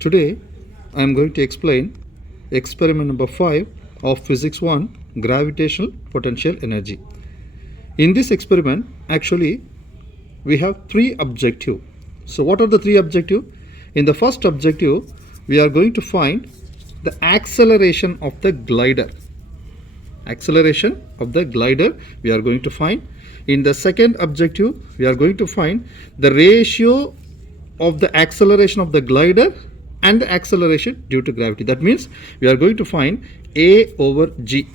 Today I am going to explain experiment number 5 of physics 1, gravitational potential energy. In this experiment actually we have 3 objectives. So what are the 3 objectives? In the first objective we are going to find the acceleration of the glider. Acceleration of the glider we are going to find. In the second objective we are going to find the ratio of the acceleration of the glider and the acceleration due to gravity. That means we are going to find A over G.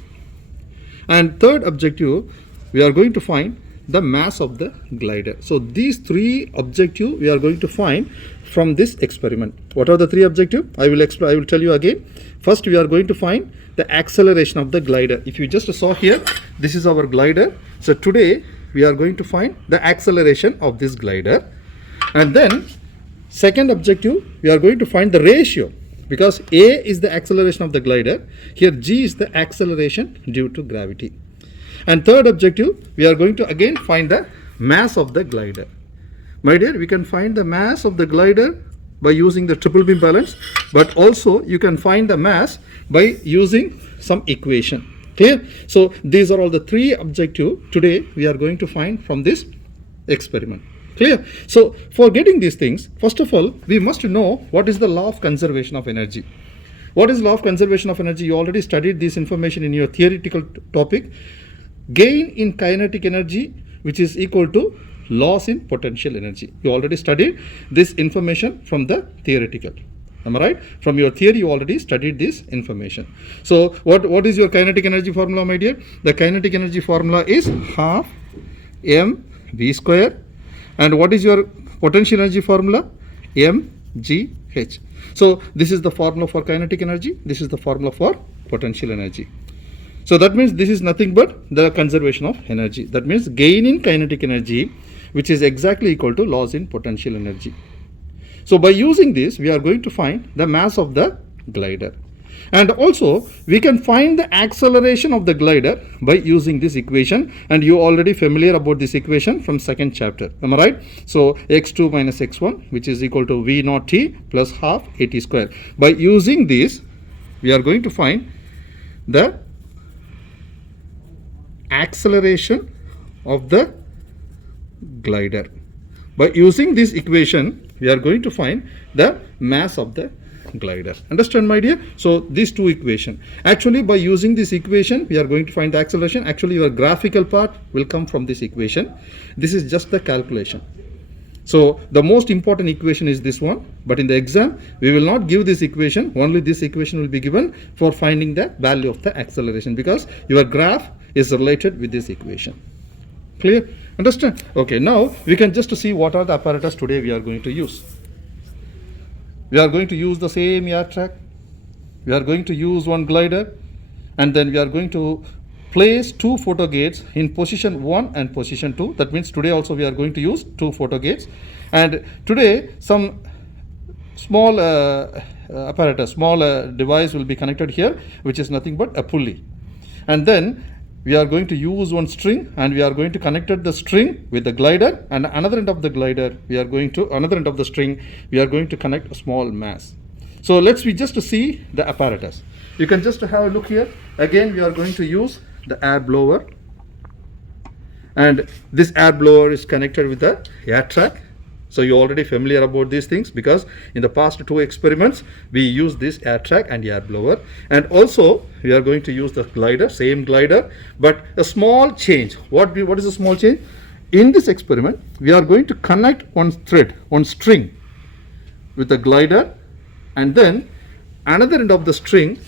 And third objective we are going to find the mass of the glider. So these 3 objectives we are going to find from this experiment. What are the 3 objectives? I will tell you again. First we are going to find the acceleration of the glider. If you just saw here, this is our glider. So today we are going to find the acceleration of this glider. And then second objective we are going to find the ratio, because A is the acceleration of the glider, here G is the acceleration due to gravity. And third objective we are going to again find the mass of the glider. My dear, we can find the mass of the glider by using the triple beam balance, but also you can find the mass by using some equation. Clear? So these are all the 3 objectives today we are going to find from this experiment. Clear? So for getting these things, first of all we must know what is the law of conservation of energy. What is law of conservation of energy? You already studied this information in your theoretical topic. Gain in kinetic energy which is equal to loss in potential energy. You already studied this information from the theoretical. Am I right? From your theory you already studied this information. So what is your kinetic energy formula, my dear? The kinetic energy formula is half mv square. And what is your potential energy formula? mgh. So this is the formula for kinetic energy. This is the formula for potential energy. So that means this is nothing but the conservation of energy. That means gain in kinetic energy which is exactly equal to loss in potential energy. So by using this we are going to find the mass of the glider. And also we can find the acceleration of the glider by using this equation, and you already familiar about this equation from second chapter. Am I right? So x2 minus x1 which is equal to v naught t plus half at square. By using this we are going to find the acceleration of the glider. By using this equation we are going to find the mass of the glider. Understand, my dear? So these 2 equations. Actually by using this equation we are going to find the acceleration. Actually your graphical part will come from this equation. This is just the calculation. So the most important equation is this one, but in the exam we will not give this equation. Only this equation will be given for finding the value of the acceleration, because your graph is related with this equation. Clear? Understand? Okay, now we can just see what are the apparatus today we are going to use. We are going to use the same air track. We are going to use one glider, and then we are going to place 2 photo gates in position 1 and position 2. That means today also we are going to use 2 photo gates. And today some small apparatus, small device will be connected here, which is nothing but a pulley. And then we are going to use one string, and we are going to connect the string with the glider, and another end of the glider we are going to another end of the string we are going to connect a small mass. So let's just see the apparatus. You can just have a look here. Again we are going to use the air blower, and this air blower is connected with the air track. So you already familiar about these things, because in the past 2 experiments we use this air track and air blower. And also we are going to use the glider, same glider, but a small change. What is a small change? In this experiment we are going to connect one string with the glider, and then another end of the string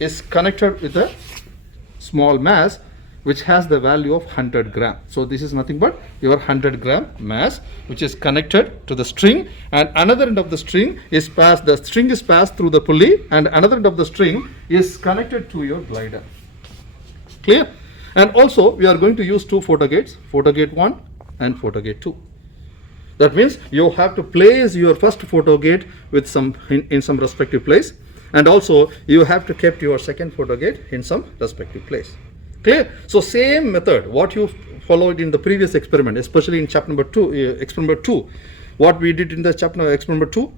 is connected with a small mass which has the value of 100 gram. So this is nothing but your 100 gram mass which is connected to the string, and another end of the string is passed through the pulley, and another end of the string is connected to your glider. Clear? And also we are going to use 2 photo gates, photo gate 1 and photo gate 2. That means you have to place your first photo gate with in some respective place, and also you have to keep your second photo gate in some respective place. Clear? So same method what you followed in the previous experiment, especially in chapter number 2, experiment 2. What we did in the chapter experiment 2,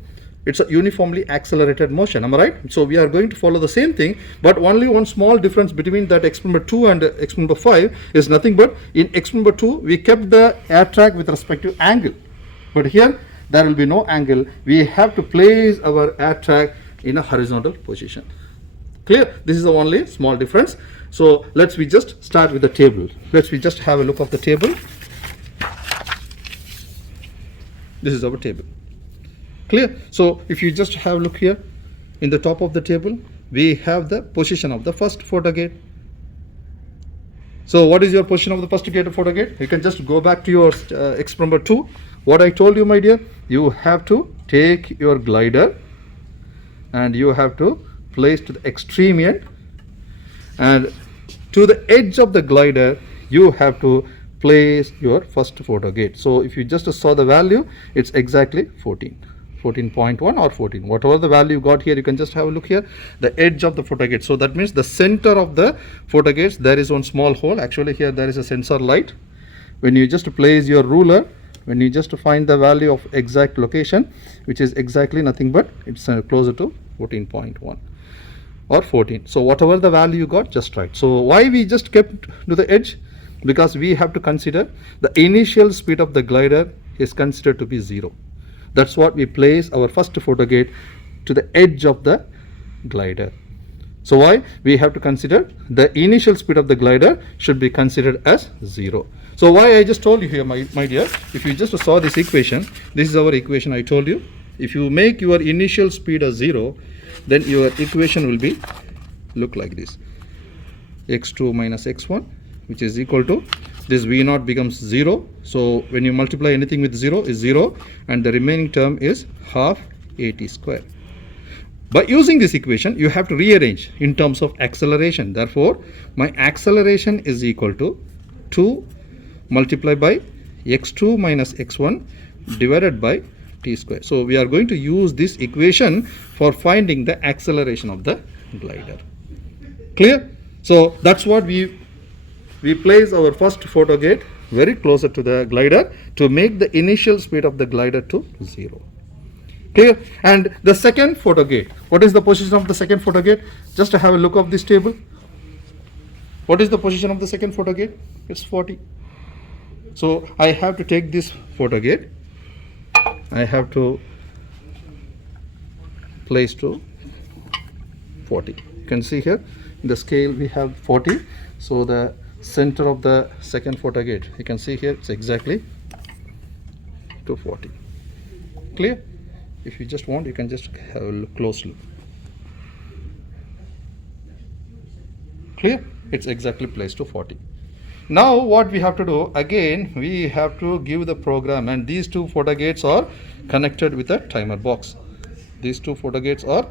It's a uniformly accelerated motion, am I right? So we are going to follow the same thing, but only one small difference between that experiment 2 and experiment 5 is nothing but in experiment 2 we kept the air track with respect to angle, but here there will be no angle. We have to place our air track in a horizontal position. Clear? This is the only small difference. So let's we just start with the table. Let's we just have a look of the table. This is our table. Clear? So if you just have a look here, in the top of the table we have the position of the first photo gate. So what is your position of the first photo gate? You can just go back to your experiment 2. What I told you, my dear, you have to take your glider and you have to place to the extreme end, and to the edge of the glider you have to place your first photo gate. So if you just saw the value, it's exactly 14.1 or 14, whatever the value you got here. You can just have a look here, the edge of the photo gate. So that means the center of the photo gates, there is one small hole. Actually here there is a sensor light. When you just place your ruler, when you just find the value of exact location, which is exactly nothing but it's closer to 14.1 or 14. So whatever the value you got, just right. So why we just kept to the edge? Because we have to consider the initial speed of the glider is considered to be 0. That's what we place our first photo gate to the edge of the glider. So why? We have to consider the initial speed of the glider should be considered as 0. So why I just told you here, my dear, if you just saw this equation, this is our equation I told you. If you make your initial speed as 0, then your equation will be look like this: x2 minus x1, which is equal to this v0 becomes 0. So when you multiply anything with 0 is 0, and the remaining term is half at square. By using this equation, you have to rearrange in terms of acceleration. Therefore, my acceleration is equal to 2 multiplied by x2 minus x1 divided by t square. So we are going to use this equation for finding the acceleration of the glider. Clear? So that's what we place our first photo gate very closer to the glider to make the initial speed of the glider to 0. Clear? And the second photo gate, what is the position of the second photo gate? Just to have a look of this table. What is the position of the second photo gate? It's 40. So I have to take this photo gate, I have to place to 40. You can see here in the scale we have 40. So the center of the second photo gate, you can see here it's exactly to 40. Clear? If you just want, you can just have a look closely. Clear? It's exactly placed to 40. Now what we have to do, again we have to give the program, and these two photo gates are connected with a timer box. These two photo gates are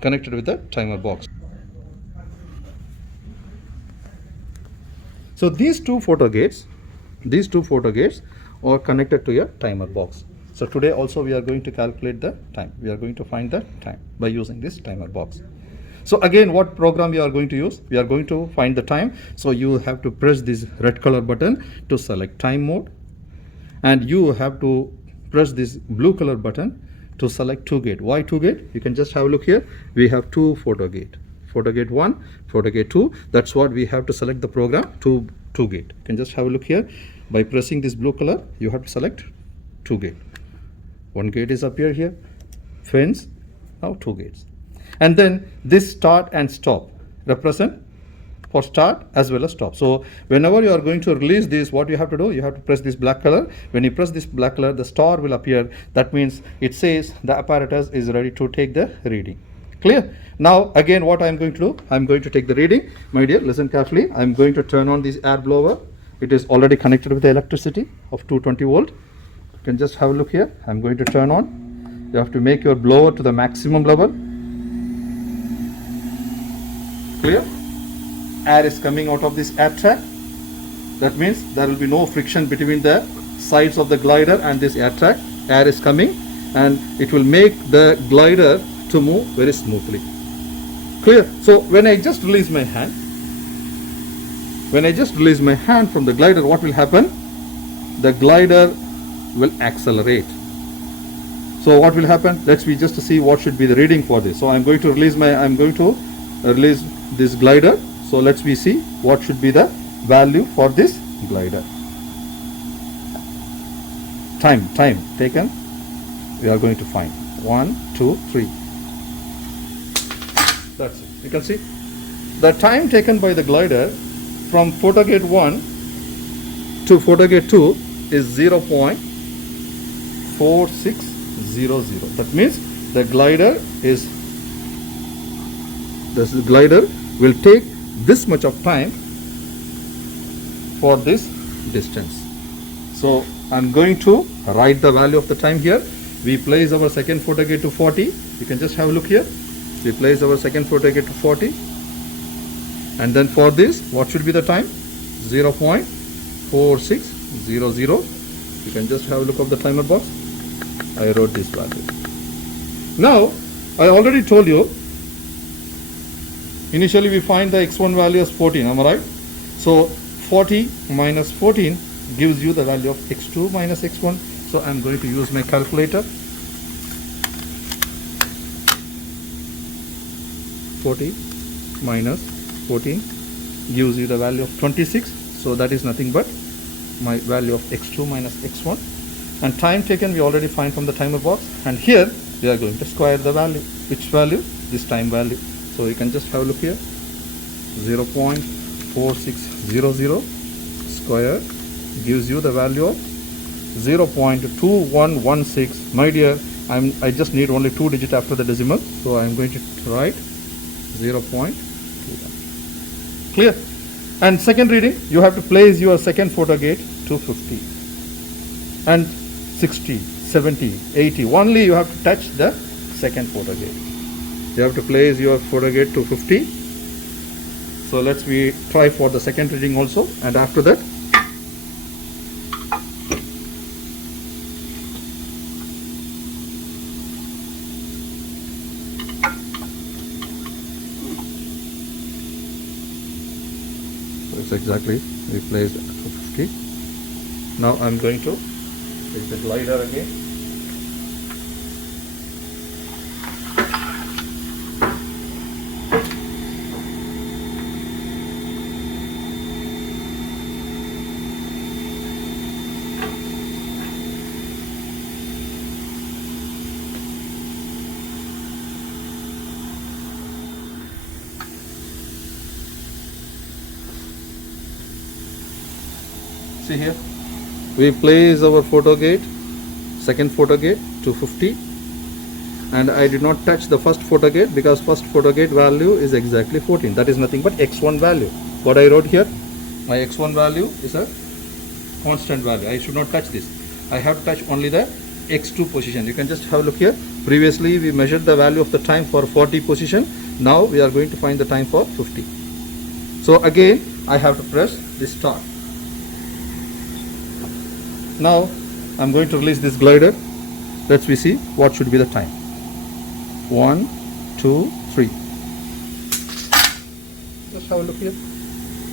connected with a timer box. So these two photo gates are connected to a timer box. So today also we are going to calculate the time. We are going to find the time by using this timer box. So again, what program we are going to use? We are going to find the time. So you have to press this red color button to select time mode, and you have to press this blue color button to select 2 gate. Why 2 gate? You can just have a look here. We have 2 photo gate. Photo gate 1, photo gate 2. That's what we have to select the program to 2 gate. You can just have a look here. By pressing this blue color, you have to select 2 gate. 1 gate is appear here. Fence. Now 2 gates. And then this start and stop represent for start as well as stop. So whenever you are going to release this, what you have to do, you have to press this black color. When you press this black color, the star will appear. That means it says the apparatus is ready to take the reading. Clear? Now again, what I am going to do, I am going to take the reading. My dear, listen carefully. I am going to turn on this air blower. It is already connected with the electricity of 220 volt. You can just have a look here. I am going to turn on. You have to make your blower to the maximum level. Clear? Air is coming out of this air track. That means there will be no friction between the sides of the glider and this air track. Air is coming and it will make the glider to move very smoothly. Clear? So when I just release my hand, from the glider, what will happen? The glider will accelerate. So what will happen? Let's we just see what should be the reading for this. So I'm going to release this glider. So let's we see what should be the value for this glider. Time taken, we are going to find 1, 2, 3. That's it. You can see the time taken by the glider from photo gate 1 to photo gate 2 is 0.4600. That means the glider will take this much of time for this distance. So I'm going to write the value of the time here. We place our second photo gate to 40. You can just have a look here. We place our second photo gate to 40, and then for this, what should be the time? 0.4600. You can just have a look of the timer box. I wrote this value. Now I already told you initially we find the x1 value as 14, am I right? So 40 minus 14 gives you the value of x2 minus x1. So I'm going to use my calculator. 40 minus 14 gives you the value of 26. So that is nothing but my value of x2 minus x1. And time taken we already find from the timer box. And here we are going to square the value. Which value? This time value. So you can just have a look here. 0.4600 square gives you the value of 0.2116. My dear, I just need only 2 digits after the decimal, so I am going to write 0.21. Clear? And second reading, you have to place your second photo gate to 50 and 60, 70, 80. Only you have to touch the second photo gate. You have to place your photo gate to 50. So let's try for the second reading also, and after that exactly we placed at 50. Now I'm going to take the glider again. See here, we place our photo gate, second photo gate to 50, and I did not touch the first photo gate because first photo gate value is exactly 14. That is nothing but x1 value. What I wrote here, my x1 value is a constant value. I should not touch this. I have to touch only the x2 position. You can just have a look here. Previously we measured the value of the time for 40 position. Now we are going to find the time for 50. So again I have to press this start. Now I'm going to release this glider. Let's see what should be the time. 1, 2, 3. Just have a look here.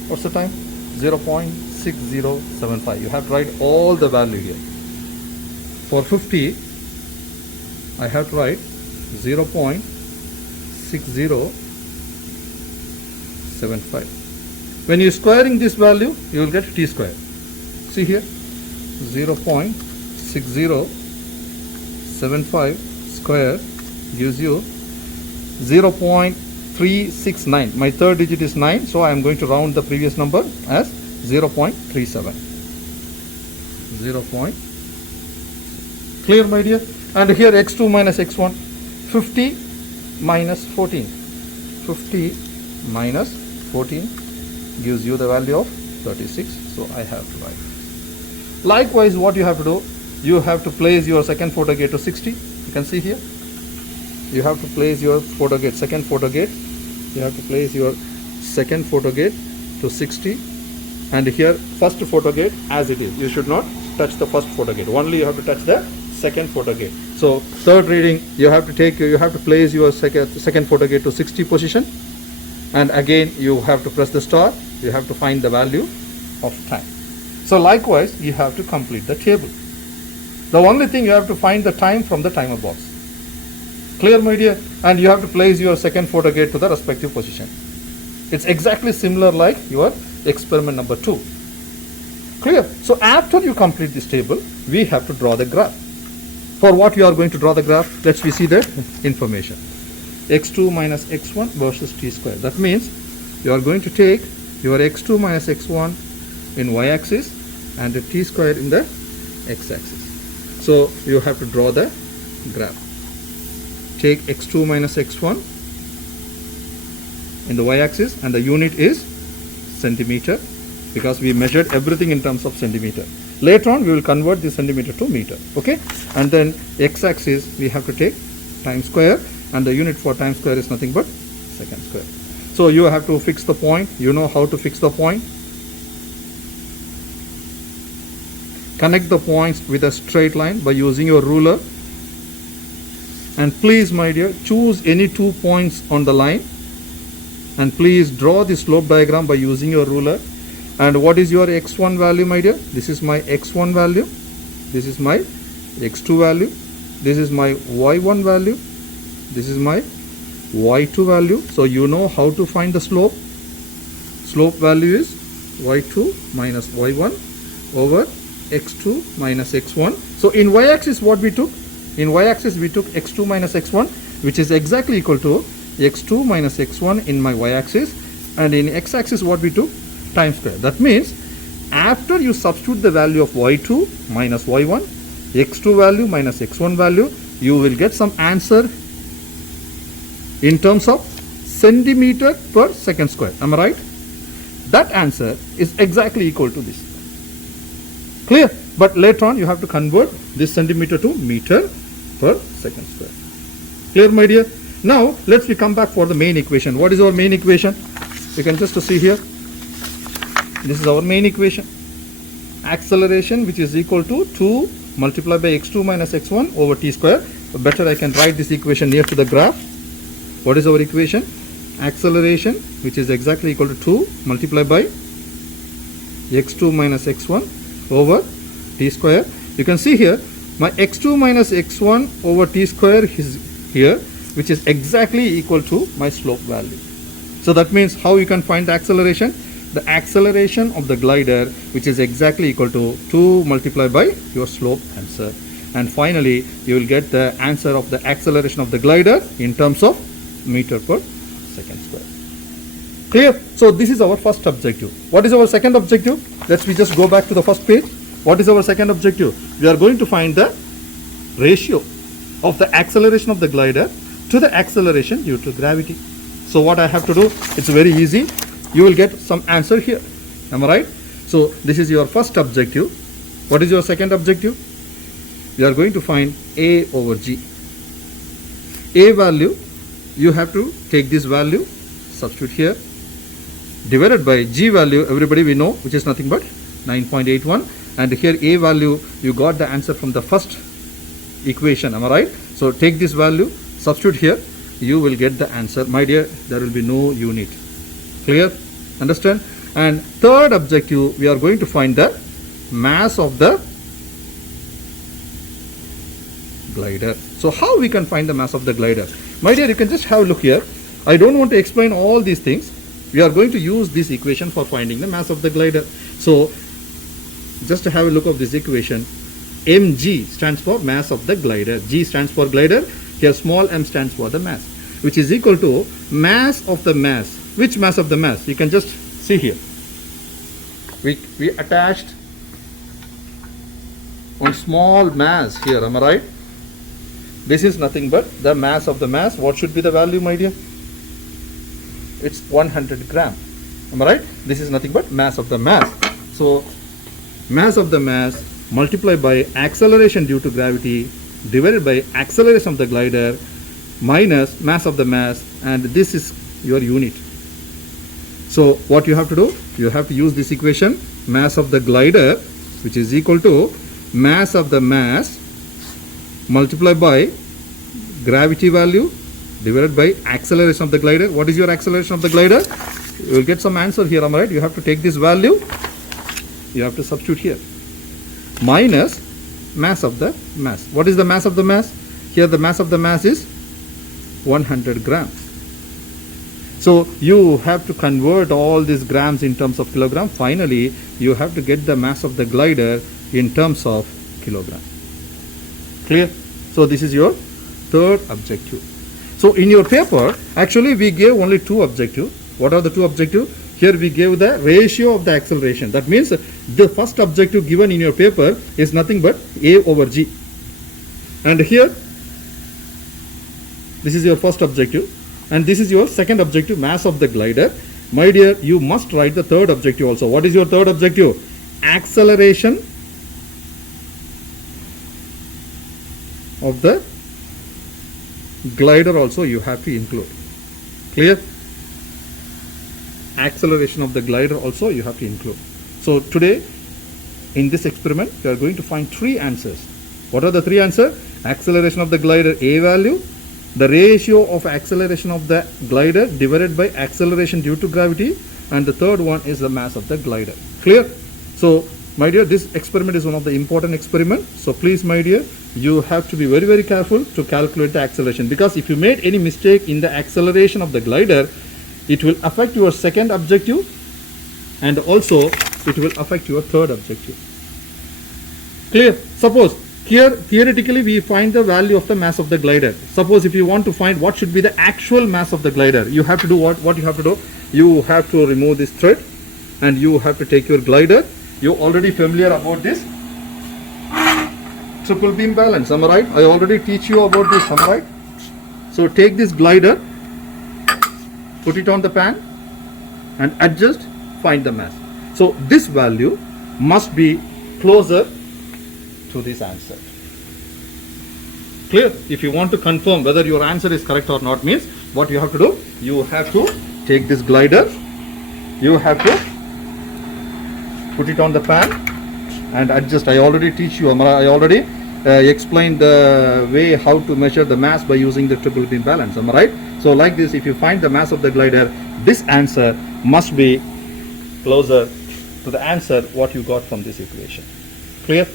What's the time? 0.6075. You have to write all the value here. For 50, I have to write 0.6075. When you are squaring this value, you will get t square. See here. 0.6075 square gives you 0.369. My third digit is 9, so I am going to round the previous number as 0.37. 0. Clear, my dear? And here x2 minus x1. 50 minus 14. 50 minus 14 gives you the value of 36. So I have to write. Likewise, what you have to do, you have to place your second photo gate to 60. You can see here. You have to place your photo gate, second photo gate. You have to place your second photo gate to 60. And here, first photo gate as it is. You should not touch the first photo gate. Only you have to touch the second photo gate. So third reading, you have to place your second photo gate to 60 position. And again, you have to press the star. You have to find the value of time. So likewise, you have to complete the table. The only thing you have to find the time from the timer box. Clear, my dear? And you have to place your second photo gate to the respective position. It's exactly similar like your experiment number 2. Clear? So after you complete this table, we have to draw the graph. For what you are going to draw the graph, let's see the information. x2 minus x1 versus t square. That means you are going to take your x2 minus x1 in y-axis and the t square in the x-axis. So you have to draw the graph. Take x2 minus x1 in the y-axis and the unit is centimeter, because we measured everything in terms of centimeter. Later on we will convert the centimeter to meter. Okay, and then x-axis we have to take time square, and the unit for time square is nothing but second square. So you have to fix the point. You know how to fix the point. Connect the points with a straight line by using your ruler, and please, my dear, choose any 2 points on the line, and please draw the slope diagram by using your ruler. And what is your x1 value, my dear? This is my x1 value, this is my x2 value, this is my y1 value, this is my y2 value. So you know how to find the slope. Slope value is y2 minus y1 over x2 minus x1. So in y-axis what we took? In y-axis we took x2 minus x1, which is exactly equal to x2 minus x1 in my y-axis, and in x-axis what we took? Time square. That means after you substitute the value of y2 minus y1, x2 value minus x1 value, you will get some answer in terms of centimeter per second square. Am I right? That answer is exactly equal to this. Clear? But later on you have to convert this centimeter to meter per second square. Clear, my dear? Now let's come back for the main equation. What is our main equation? You can just see here. This is our main equation. Acceleration, which is equal to 2 multiplied by x2 minus x1 over t square. Better I can write this equation near to the graph. What is our equation? Acceleration, which is exactly equal to 2 multiplied by x2 minus x1 over t square. You can see here my x2 minus x1 over t square is here, which is exactly equal to my slope value. So that means how you can find the acceleration? The acceleration of the glider, which is exactly equal to 2 multiplied by your slope answer. And finally you will get the answer of the acceleration of the glider in terms of meter per second square. Clear? So this is our first objective. What is our second objective? Let's just go back to the first page. What is our second objective? We are going to find the ratio of the acceleration of the glider to the acceleration due to gravity. So what I have to do, it's very easy. You will get some answer here. Am I right? So this is your first objective. What is your second objective? We are going to find A over G. A value, you have to take this value, substitute here, divided by G value, everybody we know, which is nothing but 9.81. And here A value, you got the answer from the first equation. Am I right? So take this value, substitute here, you will get the answer. My dear, there will be no unit. Clear? Understand? And third objective, we are going to find the mass of the glider. So how we can find the mass of the glider? My dear, you can just have a look here. I don't want to explain all these things. We are going to use this equation for finding the mass of the glider. So just to have a look of this equation, mg stands for mass of the glider. G stands for glider. Here small m stands for the mass, which is equal to mass of the mass. Which mass of the mass? You can just see here. We attached one small mass here. Am I right? This is nothing but the mass of the mass. What should be the value, my dear? It's 100 gram. Am I right? This is nothing but mass of the mass. So mass of the mass multiplied by acceleration due to gravity divided by acceleration of the glider minus mass of the mass, and this is your unit. So what you have to do? You have to use this equation, mass of the glider, which is equal to mass of the mass multiplied by gravity value divided by acceleration of the glider. What is your acceleration of the glider? You will get some answer here. Am I right? You have to take this value, you have to substitute here, minus mass of the mass. What is the mass of the mass? Here the mass of the mass is 100 grams. So you have to convert all these grams in terms of kilogram. Finally, you have to get the mass of the glider in terms of kilogram. Clear? So this is your third objective. So in your paper, actually we gave only two objectives. What are the two objectives? Here we gave the ratio of the acceleration. That means the first objective given in your paper is nothing but A over G. And here, this is your first objective. And this is your second objective, mass of the glider. My dear, you must write the third objective also. What is your third objective? Acceleration of the glider also you have to include. Clear? Acceleration of the glider also you have to include. So today in this experiment you are going to find three answers. What are the three answers? Acceleration of the glider A value, the ratio of acceleration of the glider divided by acceleration due to gravity, and the third one is the mass of the glider. Clear? So my dear, this experiment is one of the important experiments. So please my dear, you have to be very, very careful to calculate the acceleration, because if you made any mistake in the acceleration of the glider, it will affect your second objective and also it will affect your third objective. Clear? Suppose here theoretically we find the value of the mass of the glider. Suppose if you want to find what should be the actual mass of the glider, you have to do what you have to do? You have to remove this thread and you have to take your glider. You already familiar about this triple beam balance, am I right? I already teach you about this, am I right? So take this glider, put it on the pan and adjust, find the mass. So this value must be closer to this answer. Clear? If you want to confirm whether your answer is correct or not, means what you have to do? You have to take this glider, you have to put it on the pan and adjust. I already teach you, I already explained the way how to measure the mass by using the triple beam balance, am I right? So like this, if you find the mass of the glider, this answer must be closer to the answer what you got from this equation. Clear?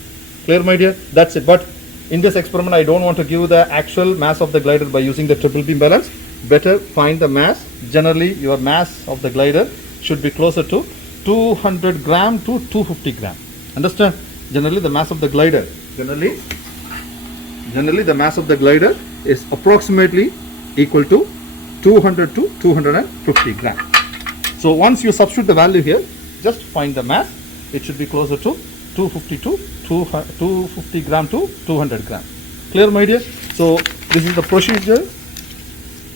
Clear my dear? That's it. But in this experiment I don't want to give the actual mass of the glider by using the triple beam balance. Better find the mass. Generally your mass of the glider should be closer to 200 gram to 250 gram. Understand? Generally the mass of the glider, generally the mass of the glider is approximately equal to 200 to 250 gram. So once you substitute the value here, just find the mass. It should be closer to 250 to 250 gram to 200 gram. Clear my dear? So this is the procedure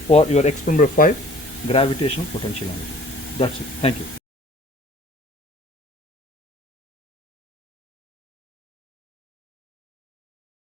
for your experiment 5, gravitational potential energy. That's it. Thank you.